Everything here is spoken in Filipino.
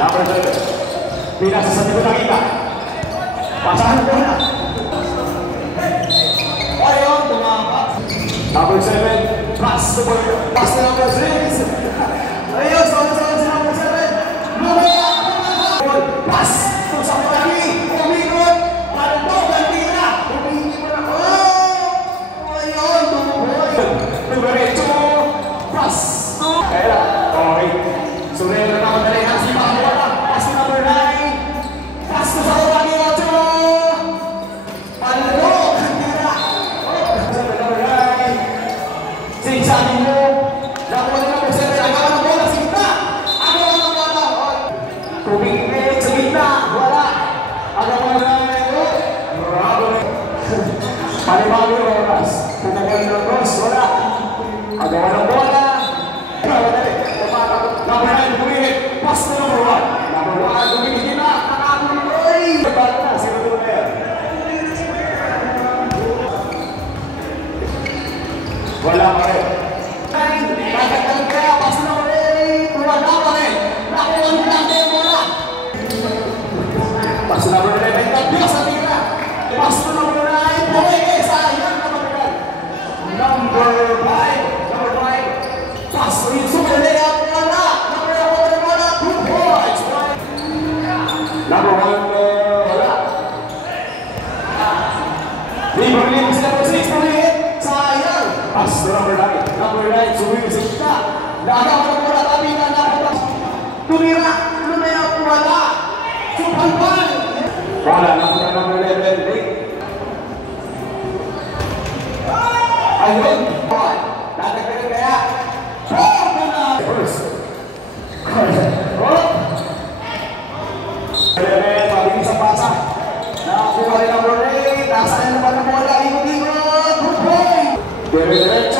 Number 7. Pinasa sa likod ng iba. Pasahan ko na. Ayun, tumama. Number 7. Pass to number 6. Ayun, solid si number 7. Pass to sa lagi. Umingon. Parang to, ganti na. Umingi mo na. Ayun, tumuboy. Number 8. Pass. Kaya, okay. Sunay na naman na rin ang si Pamela. Pass to number 9. Pass to sa lagi. 8. Paldo. Ganti na. Number 9. Singsabi mo. Nakuha na number 7. Agawan ng bola. Sige na. Agawan ng bola. Tumingin sa gitna. Wala. Agawan na ito. Bravo. Palibago yung oras. Pumagal ng cross. Wala. Agawan ng bola. Number 9, tumingin. Pass na number 1. Number 1, tumingin na. Nakatuloy. Bago na. Sino na yan? Wala pa rin. Nakatang kaya. Pass na number 8. Wala pa rin. Nakuha na natin bola. Pass na number 11. Nagbios sa tira. Pass na number 9. Tumingin. Sayang na matagal. Number 5. Number 5. Pass na yung super layup. Wala. Number 1, wala. Libre-libre si number 6, tumingin. Sayang. Pass to number 9. Number 9, sumimisip na. Nakakawa ng bola, kami na nakapag. Tumira, lumayaw, wala. Supalpan. Wala, number 11, big. Ayun. Tatagdagan kaya. First. Mabilis ang pasa. Nakakuha rin number 8. Nasa na naman ang bola. Ikot-ikot. Good point. Dire-diretso.